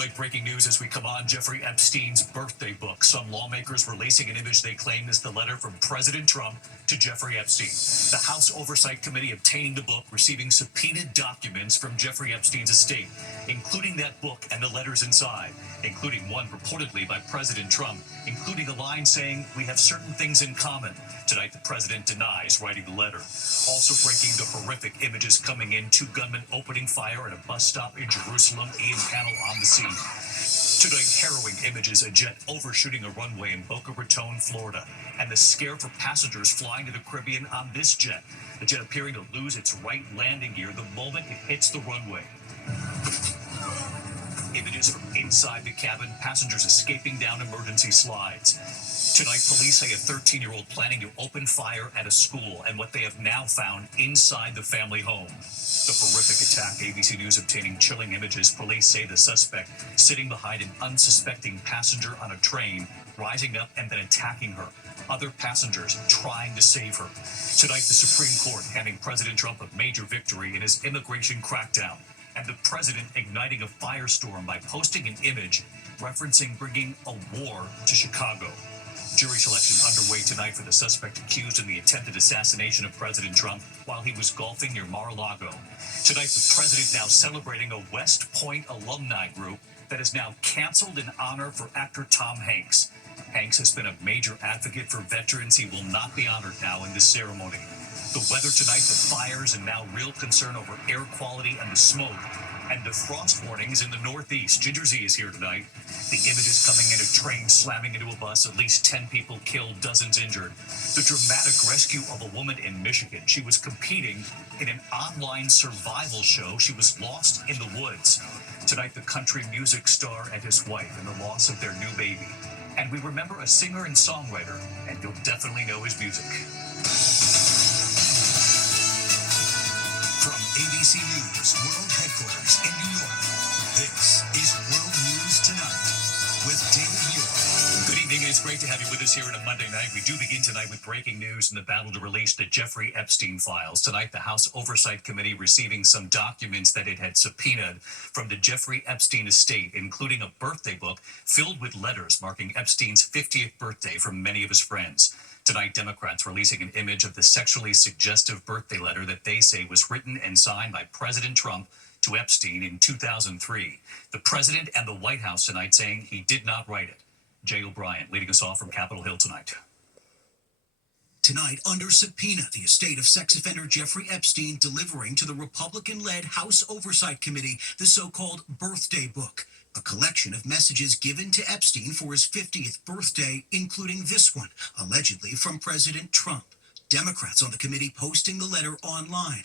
Tonight, breaking news as we come on Jeffrey Epstein's birthday book. Some lawmakers releasing an image they claim is the letter from President Trump to Jeffrey Epstein. The House Oversight Committee obtaining the book, receiving subpoenaed documents from Jeffrey Epstein's estate, including that book and the letters inside, including one purportedly by President Trump, including a line saying, "We have certain things in common." Tonight, the president denies writing the letter. Also breaking the horrific images coming in, two gunmen opening fire at a bus stop in Jerusalem, Ian Cannell on the scene. Tonight, harrowing images, a jet overshooting a runway in Boca Raton, Florida, and the scare for passengers flying to the Caribbean on this jet. The jet appearing to lose its right landing gear the moment it hits the runway. Images from inside the cabin, passengers escaping down emergency slides. Tonight, police say a 13-year-old planning to open fire at a school and what they have now found inside the family home. The horrific attack, ABC News obtaining chilling images. Police say the suspect sitting behind an unsuspecting passenger on a train, rising up and then attacking her. Other passengers trying to save her. Tonight, the Supreme Court handing President Trump a major victory in his immigration crackdown. And the president igniting a firestorm by posting an image referencing bringing a war to Chicago. Jury selection underway tonight for the suspect accused in the attempted assassination of President Trump while he was golfing near Mar-a-Lago. Tonight, the president now celebrating a West Point alumni group that is now canceled in honor for actor Tom Hanks. Hanks has been a major advocate for veterans. He will not be honored now in this ceremony. The weather tonight, the fires, and now real concern over air quality and the smoke. And the frost warnings in the Northeast. Ginger Z is here tonight. The images coming in of trains slamming into a bus, at least 10 people killed, dozens injured. The dramatic rescue of a woman in Michigan. She was competing in an online survival show. She was lost in the woods. Tonight, the country music star and his wife and the loss of their new baby. And we remember a singer and songwriter, and you'll definitely know his music. From ABC News World Headquarters in New York, this is World News Tonight with David Muir. Good evening. It's great to have you with us here on a Monday night. We do begin tonight with breaking news in the battle to release the Jeffrey Epstein files. Tonight, the House Oversight Committee receiving some documents that it had subpoenaed from the Jeffrey Epstein estate, including a birthday book filled with letters marking Epstein's 50th birthday from many of his friends. Tonight, Democrats releasing an image of the sexually suggestive birthday letter that they say was written and signed by President Trump to Epstein in 2003. The president and the White House tonight saying he did not write it. Jay O'Brien leading us off from Capitol Hill tonight. Tonight, under subpoena, the estate of sex offender Jeffrey Epstein delivering to the Republican-led House Oversight Committee the so-called birthday book, a collection of messages given to Epstein for his 50th birthday, including this one, allegedly from President Trump. Democrats on the committee posting the letter online.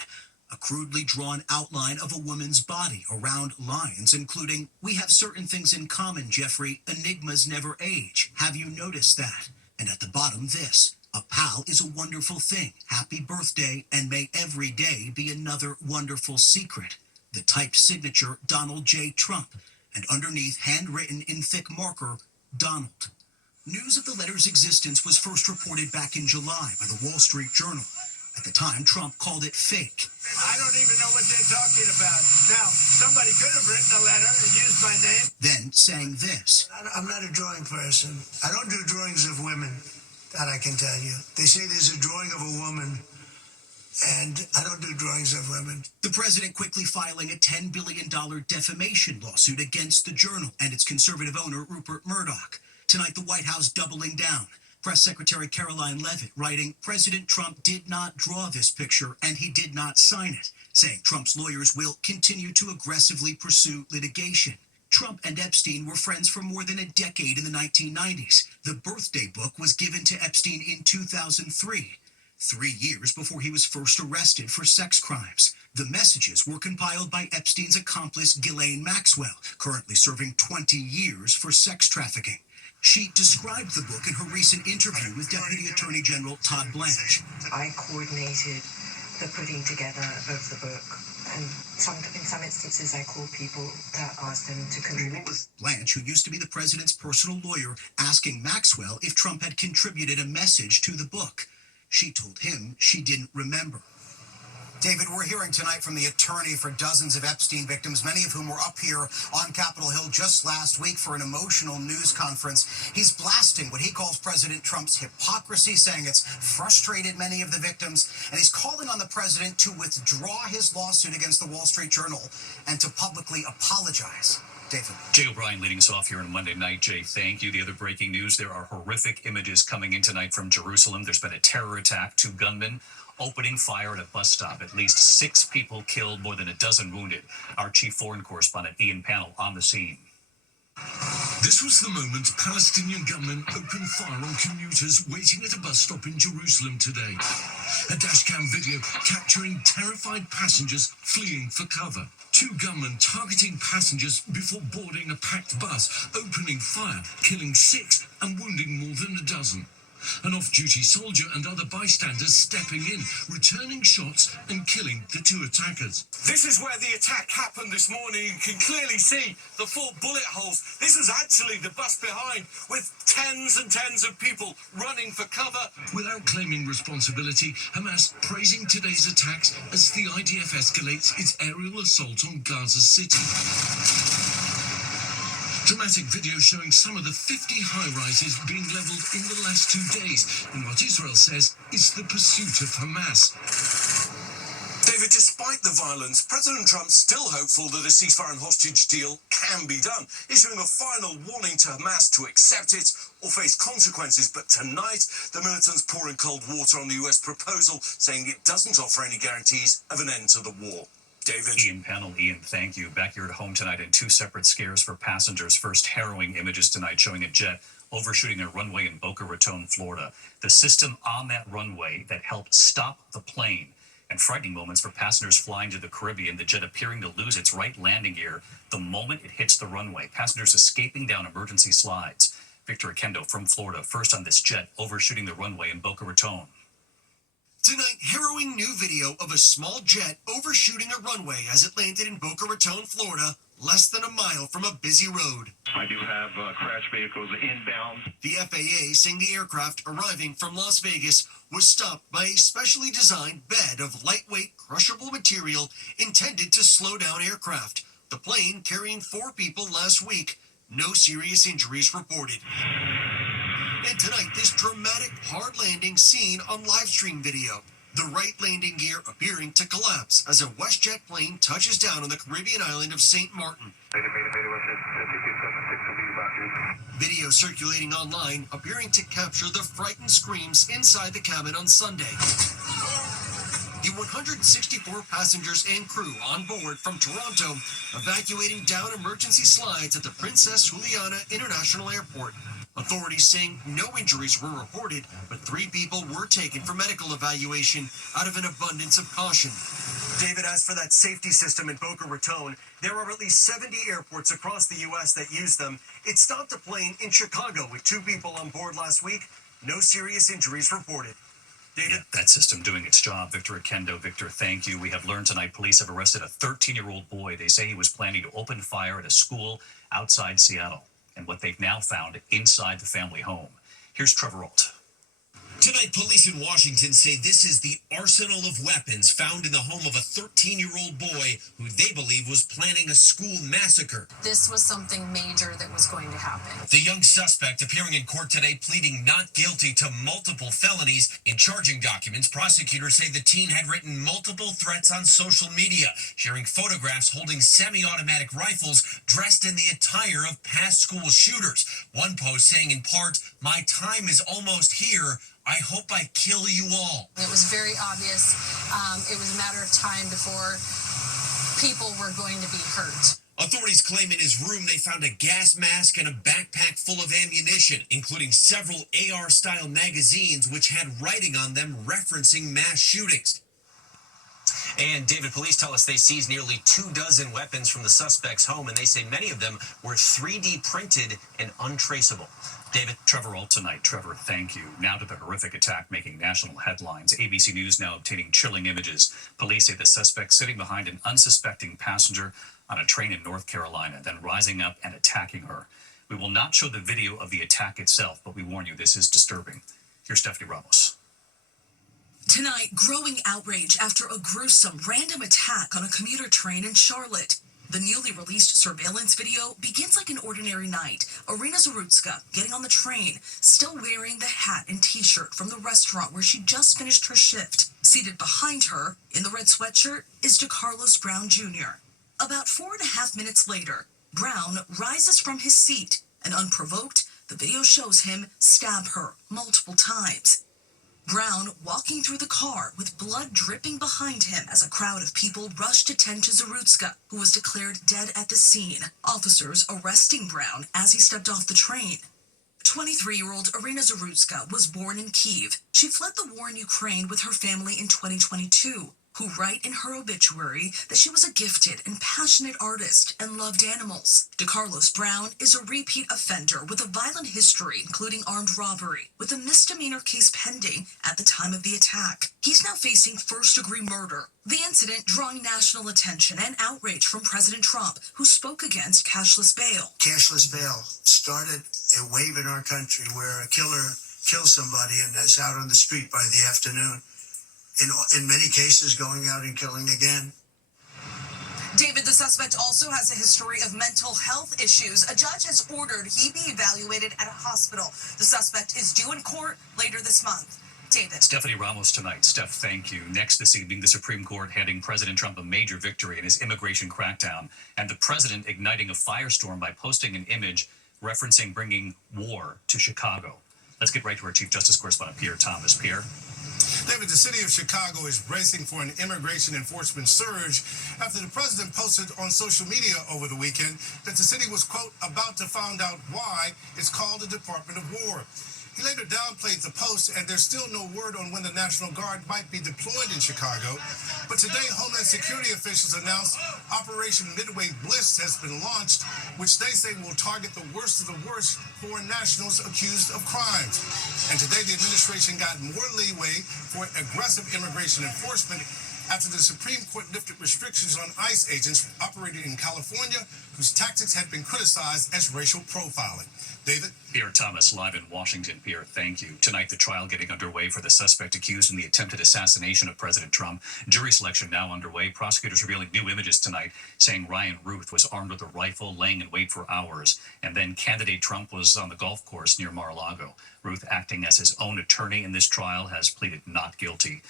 A crudely drawn outline of a woman's body around lines, including, "We have certain things in common, Jeffrey. Enigmas never age. Have you noticed that?" And at the bottom, this, "A pal is a wonderful thing. Happy birthday, and may every day be another wonderful secret." The typed signature, Donald J. Trump. And underneath, handwritten in thick marker, Donald. News of the letter's existence was first reported back in July by the Wall Street Journal. At the time, Trump called it fake. I don't even know what they're talking about. Now, somebody could have written a letter and used my name. Then saying this. I'm not a drawing person. I don't do drawings of women, that I can tell you. They say there's a drawing of a woman, and I don't do drawings of women. The president quickly filing a $10 billion defamation lawsuit against the Journal and its conservative owner, Rupert Murdoch. Tonight, the White House doubling down. Press Secretary Caroline Leavitt writing, "President Trump did not draw this picture and he did not sign it," saying Trump's lawyers will continue to aggressively pursue litigation. Trump and Epstein were friends for more than a decade in the 1990s. The birthday book was given to Epstein in 2003. 3 years before he was first arrested for sex crimes. The messages were compiled by Epstein's accomplice Ghislaine Maxwell, currently serving 20 years for sex trafficking. She described the book in her recent interview with Deputy Attorney General Todd Blanche. I coordinated the putting together of the book, and in some instances I called people to ask them to contribute. Blanche, who used to be the president's personal lawyer, asking Maxwell if Trump had contributed a message to the book. She told him she didn't remember. David, we're hearing tonight from the attorney for dozens of Epstein victims, many of whom were up here on Capitol Hill just last week for an emotional news conference. He's blasting what he calls President Trump's hypocrisy, saying it's frustrated many of the victims, and he's calling on the president to withdraw his lawsuit against the Wall Street Journal and to publicly apologize. David. Jay O'Brien leading us off here on Monday night. Jay, thank you. The other breaking news, there are horrific images coming in tonight from Jerusalem. There's been a terror attack. 2 gunmen opening fire at a bus stop. At least 6 people killed, more than a dozen wounded. Our chief foreign correspondent, Ian Pannell, on the scene. This was the moment Palestinian gunmen opened fire on commuters waiting at a bus stop in Jerusalem today. A dashcam video capturing terrified passengers fleeing for cover. 2 gunmen targeting passengers before boarding a packed bus, opening fire, killing 6 and wounding more than a dozen. An off-duty soldier and other bystanders stepping in, returning shots and killing the 2 attackers. This is where the attack happened this morning. You can clearly see the 4 bullet holes. This is actually the bus behind, with tens and tens of people running for cover. Without claiming responsibility, Hamas praising today's attacks as the IDF escalates its aerial assault on Gaza City. Dramatic video showing some of the 50 high-rises being leveled in the last 2 days in what Israel says is the pursuit of Hamas. David, despite the violence, President Trump's still hopeful that a ceasefire and hostage deal can be done, issuing a final warning to Hamas to accept it or face consequences. But tonight, the militants pouring cold water on the U.S. proposal, saying it doesn't offer any guarantees of an end to the war. David. Ian Pannell. Ian, thank you. Back here at home tonight in 2 separate scares for passengers. First, harrowing images tonight showing a jet overshooting a runway in Boca Raton, Florida. The system on that runway that helped stop the plane. And frightening moments for passengers flying to the Caribbean, the jet appearing to lose its right landing gear the moment it hits the runway. Passengers escaping down emergency slides. Victor Akendo from Florida, first on this jet overshooting the runway in Boca Raton. Tonight, harrowing new video of a small jet overshooting a runway as it landed in Boca Raton, Florida, less than a mile from a busy road. I do have crash vehicles inbound. The FAA saying the aircraft arriving from Las Vegas was stopped by a specially designed bed of lightweight, crushable material intended to slow down aircraft. The plane carrying 4 people last week. No serious injuries reported. And tonight, this dramatic hard landing seen on live stream video. The right landing gear appearing to collapse as a WestJet plane touches down on the Caribbean island of St. Martin. Video circulating online appearing to capture the frightened screams inside the cabin on Sunday. The 164 passengers and crew on board from Toronto evacuating down emergency slides at the Princess Juliana International Airport. Authorities saying no injuries were reported, but 3 people were taken for medical evaluation out of an abundance of caution. David, as for that safety system in Boca Raton, there are at least 70 airports across the U.S. that use them. It stopped a plane in Chicago with 2 people on board last week. No serious injuries reported. David? Yeah, that system doing its job. Victor Akendo. Victor, thank you. We have learned tonight police have arrested a 13-year-old boy. They say he was planning to open fire at a school outside Seattle. And what they've now found inside the family home. Here's Trevor Alt. Tonight, police in Washington say this is the arsenal of weapons found in the home of a 13-year-old boy who they believe was planning a school massacre. This was something major that was going to happen. The young suspect appearing in court today pleading not guilty to multiple felonies. In charging documents, prosecutors say the teen had written multiple threats on social media, sharing photographs holding semi-automatic rifles dressed in the attire of past school shooters. One post saying in part, "My time is almost here. I hope I kill you all." It was very obvious. It was a matter of time before people were going to be hurt. Authorities claim in his room they found a gas mask and a backpack full of ammunition, including several AR-style magazines which had writing on them referencing mass shootings. And David, police tell us they seized nearly 24 weapons from the suspect's home, and they say many of them were 3D printed and untraceable. David. Trevor Alt tonight. Trevor, thank you. Now to the horrific attack making national headlines. ABC News now obtaining chilling images. Police say the suspect sitting behind an unsuspecting passenger on a train in North Carolina, then rising up and attacking her. We will not show the video of the attack itself, but we warn you, this is disturbing. Here's Stephanie Ramos. Tonight, growing outrage after a gruesome random attack on a commuter train in Charlotte. The newly released surveillance video begins like an ordinary night. Irina Zarutska getting on the train, still wearing the hat and t-shirt from the restaurant where she just finished her shift. Seated behind her, in the red sweatshirt, is DeCarlos Brown Jr. About 4.5 minutes later, Brown rises from his seat, and unprovoked, the video shows him stab her multiple times. Brown walking through the car with blood dripping behind him as a crowd of people rushed to tend to Zarutska, who was declared dead at the scene. Officers arresting Brown as he stepped off the train. 23-year-old Irina Zarutska was born in Kyiv. She fled the war in Ukraine with her family in 2022, who write in her obituary that she was a gifted and passionate artist and loved animals. DeCarlos Brown is a repeat offender with a violent history, including armed robbery, with a misdemeanor case pending at the time of the attack. He's now facing first-degree murder. The incident drawing national attention and outrage from President Trump, who spoke against cashless bail. Cashless bail started a wave in our country where a killer kills somebody and is out on the street by the afternoon. In many cases, going out and killing again. David, the suspect also has a history of mental health issues. A judge has ordered he be evaluated at a hospital. The suspect is due in court later this month. David. Stephanie Ramos tonight. Steph, thank you. Next this evening, the Supreme Court handing President Trump a major victory in his immigration crackdown, and the president igniting a firestorm by posting an image referencing bringing war to Chicago. Let's get right to our Chief Justice correspondent, Pierre Thomas. Pierre. David, the city of Chicago is bracing for an immigration enforcement surge after the president posted on social media over the weekend that the city was, quote, about to find out why it's called the Department of War. He later downplayed the post, and there's still no word on when the National Guard might be deployed in Chicago. But today, Homeland Security officials announced Operation Midway Bliss has been launched, which they say will target the worst of the worst foreign nationals accused of crimes. And today, the administration got more leeway for aggressive immigration enforcement after the Supreme Court lifted restrictions on ICE agents operating in California, whose tactics had been criticized as racial profiling. David? Pierre Thomas, live in Washington. Pierre, thank you. Tonight, the trial getting underway for the suspect accused in the attempted assassination of President Trump. Jury selection now underway. Prosecutors revealing new images tonight, saying Ryan Ruth was armed with a rifle, laying in wait for hours. And then candidate Trump was on the golf course near Mar-a-Lago. Ruth, acting as his own attorney in this trial, has pleaded not guilty.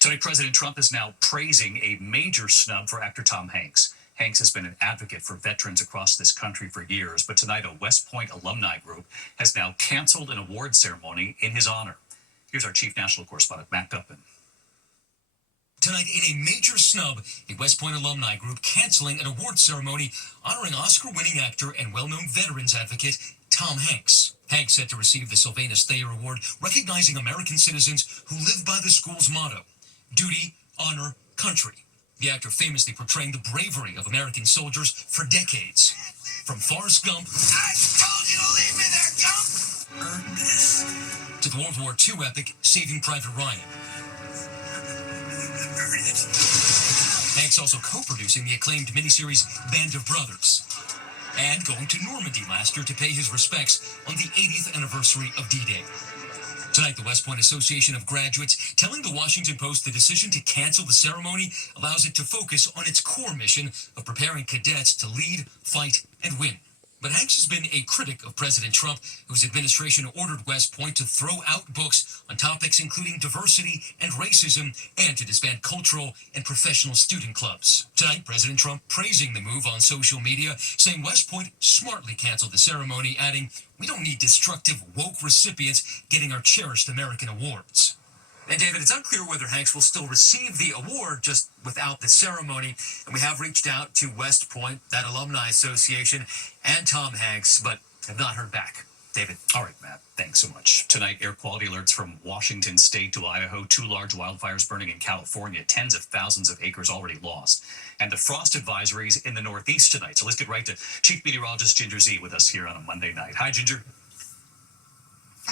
Tonight, President Trump is now praising a major snub for actor Tom Hanks. Hanks has been an advocate for veterans across this country for years, but tonight a West Point alumni group has now canceled an award ceremony in his honor. Here's our chief national correspondent, Matt Gutman. Tonight, in a major snub, a West Point alumni group canceling an award ceremony honoring Oscar-winning actor and well-known veterans advocate Tom Hanks. Hanks set to receive the Sylvanus Thayer Award, recognizing American citizens who live by the school's motto, duty, honor, country. The actor famously portraying the bravery of American soldiers for decades. From Forrest Gump I told you to leave me there, Gump! Earn this. to the World War II epic Saving Private Ryan. Earn it. Hanks also co-producing the acclaimed miniseries Band of Brothers. And going to Normandy last year to pay his respects on the 80th anniversary of D-Day. Tonight, the West Point Association of Graduates telling the Washington Post the decision to cancel the ceremony allows it to focus on its core mission of preparing cadets to lead, fight, and win. But Hanks has been a critic of President Trump, whose administration ordered West Point to throw out books on topics including diversity and racism and to disband cultural and professional student clubs. Tonight, President Trump praising the move on social media, saying West Point smartly canceled the ceremony, adding, "We don't need destructive, woke recipients getting our cherished American awards." And David, it's unclear whether Hanks will still receive the award just without the ceremony. And we have reached out to West Point, that alumni association, and Tom Hanks, but have not heard back. David. All right, Matt. Thanks so much. Tonight, air quality alerts from Washington State to Idaho. 2 large wildfires burning in California. Tens of thousands of acres already lost. And the frost advisories in the Northeast tonight. So let's get right to Chief Meteorologist Ginger Z with us here on a Monday night. Hi, Ginger.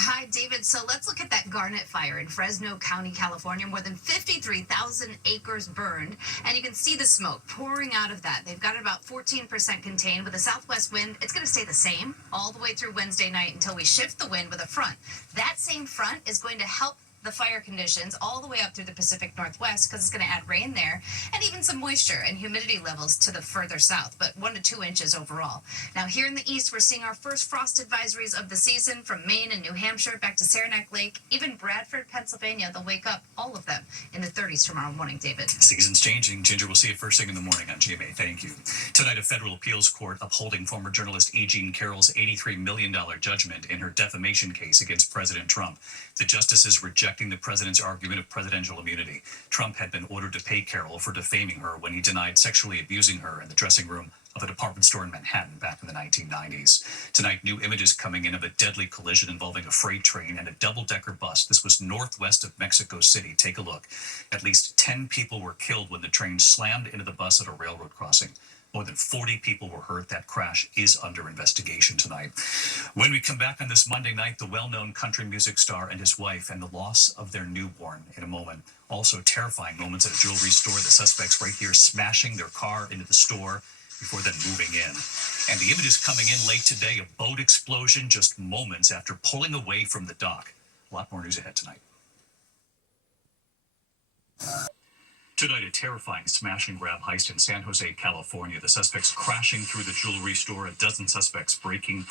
Hi, David. So let's look at that Garnet fire in Fresno County, California. More than 53,000 acres burned, and you can see the smoke pouring out of that. They've got it about 14% contained. With a southwest wind, it's going to stay the same all the way through Wednesday night until we shift the wind with a front. That same front is going to help the fire conditions all the way up through the Pacific Northwest because it's going to add rain there and even some moisture and humidity levels to the further south, but 1 to 2 inches overall. Now, here in the east, we're seeing our first frost advisories of the season from Maine and New Hampshire back to Saranac Lake, even Bradford, Pennsylvania. They'll wake up, all of them, in the 30s tomorrow morning, David. Season's changing. Ginger, we'll see you first thing in the morning on GMA. Thank you. Tonight, a federal appeals court upholding former journalist E. Jean Carroll's $83 million judgment in her defamation case against President Trump. The justices rejecting the president's argument of presidential immunity. Trump had been ordered to pay Carroll for defaming her when he denied sexually abusing her in the dressing room of a department store in Manhattan back in the 1990s. Tonight, new images coming in of a deadly collision involving a freight train and a double-decker bus. This was northwest of Mexico City. Take a look. At least 10 people were killed when the train slammed into the bus at a railroad crossing. More than 40 people were hurt. That crash is under investigation tonight. When we come back on this Monday night, the well-known country music star and his wife and the loss of their newborn in a moment. Also terrifying moments at a jewelry store. The suspects right here smashing their car into the store before then moving in. And the images coming in late today, a boat explosion just moments after pulling away from the dock. A lot more news ahead tonight. Tonight, a terrifying smash and grab heist in San Jose, California. The suspects crashing through the jewelry store, a dozen suspects breaking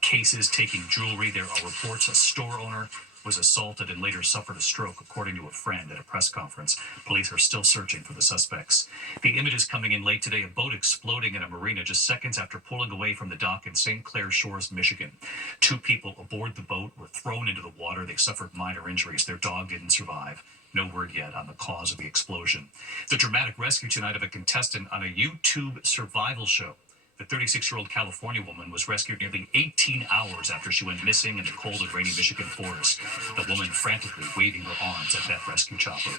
cases, taking jewelry. There are reports a store owner was assaulted and later suffered a stroke, according to a friend at a press conference. Police are still searching for the suspects. The images coming in late today, a boat exploding in a marina just seconds after pulling away from the dock in St. Clair Shores, Michigan. 2 people aboard the boat were thrown into the water. They suffered minor injuries. Their dog didn't survive. No word yet on the cause of the explosion. The dramatic rescue tonight of a contestant on a YouTube survival show. The 36-year-old California woman was rescued nearly 18 hours after she went missing in the cold and rainy Michigan forest. The woman frantically waving her arms at that rescue chopper.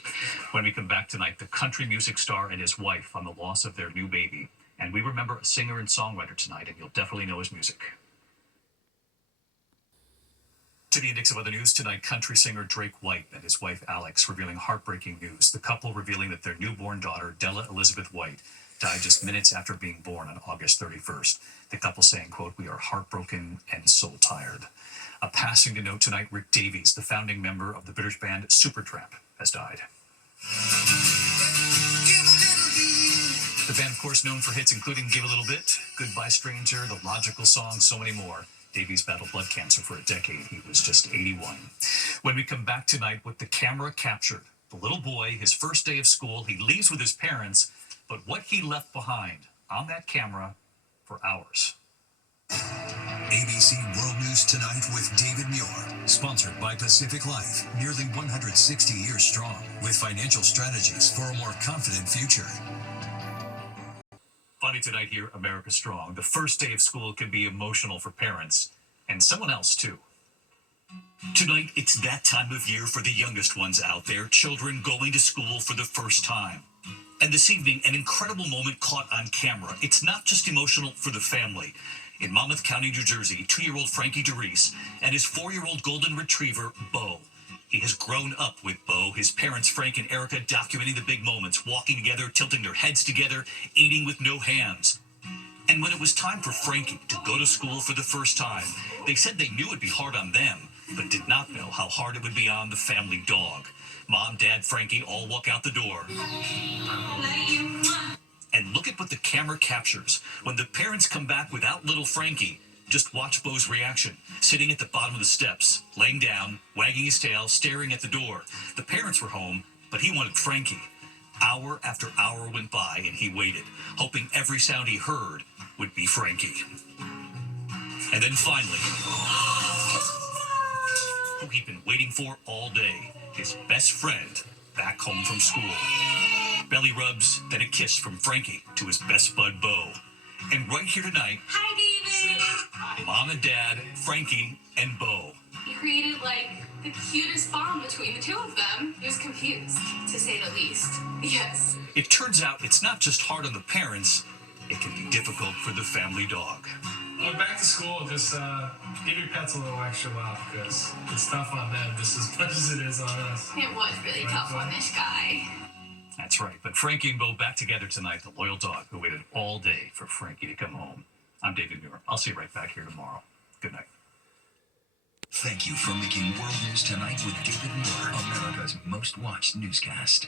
When we come back tonight, the country music star and his wife on the loss of their new baby. And we remember a singer and songwriter tonight, and you'll definitely know his music. To the index of other news tonight, country singer Drake White and his wife Alex revealing heartbreaking news. The couple revealing that their newborn daughter, Della Elizabeth White, died just minutes after being born on August 31st. The couple saying, quote, "We are heartbroken and soul tired." A passing to note tonight, Rick Davies, the founding member of the British band Supertramp, has died. The band, of course, known for hits including Give a Little Bit, Goodbye Stranger, The Logical Song, so many more. Davies battled blood cancer for a decade. He was just 81. When we come back tonight, what the camera captured. The little boy, his first day of school, he leaves with his parents, but what he left behind on that camera for hours. ABC World News Tonight with David Muir, sponsored by Pacific Life, nearly 160 years strong, with financial strategies for a more confident future. Funny tonight here, America Strong. The first day of school can be emotional for parents, and someone else too. Tonight, it's that time of year for the youngest ones out there, children going to school for the first time. And this evening, an incredible moment caught on camera. It's not just emotional for the family. In Monmouth County, New Jersey, 2-year-old Frankie DeReese and his 4-year-old golden retriever, Bo. He has grown up with Bo, his parents, Frank and Erica, documenting the big moments, walking together, tilting their heads together, eating with no hands. And when it was time for Frankie to go to school for the first time, they said they knew it'd be hard on them, but did not know how hard it would be on the family dog. Mom, Dad, Frankie all walk out the door. And look at what the camera captures. When the parents come back without little Frankie, just watch Bo's reaction, sitting at the bottom of the steps, laying down, wagging his tail, staring at the door. The parents were home, but he wanted Frankie. Hour after hour went by, and he waited, hoping every sound he heard would be Frankie. And then finally, who he'd been waiting for all day, his best friend back home from school. Belly rubs, then a kiss from Frankie to his best bud, Bo. And right here tonight, hi, David. Mom and Dad, Frankie, and Bo. You created, the cutest bond between the two of them. He was confused, to say the least. Yes. It turns out it's not just hard on the parents, it can be difficult for the family dog. Well, back to school, just give your pets a little extra love, because it's tough on them just as much as it is on us. It was really tough on this guy. That's right, but Frankie and Bo back together tonight, the loyal dog who waited all day for Frankie to come home. I'm David Muir. I'll see you right back here tomorrow. Good night. Thank you for making World News Tonight with David Moore, America's most watched newscast.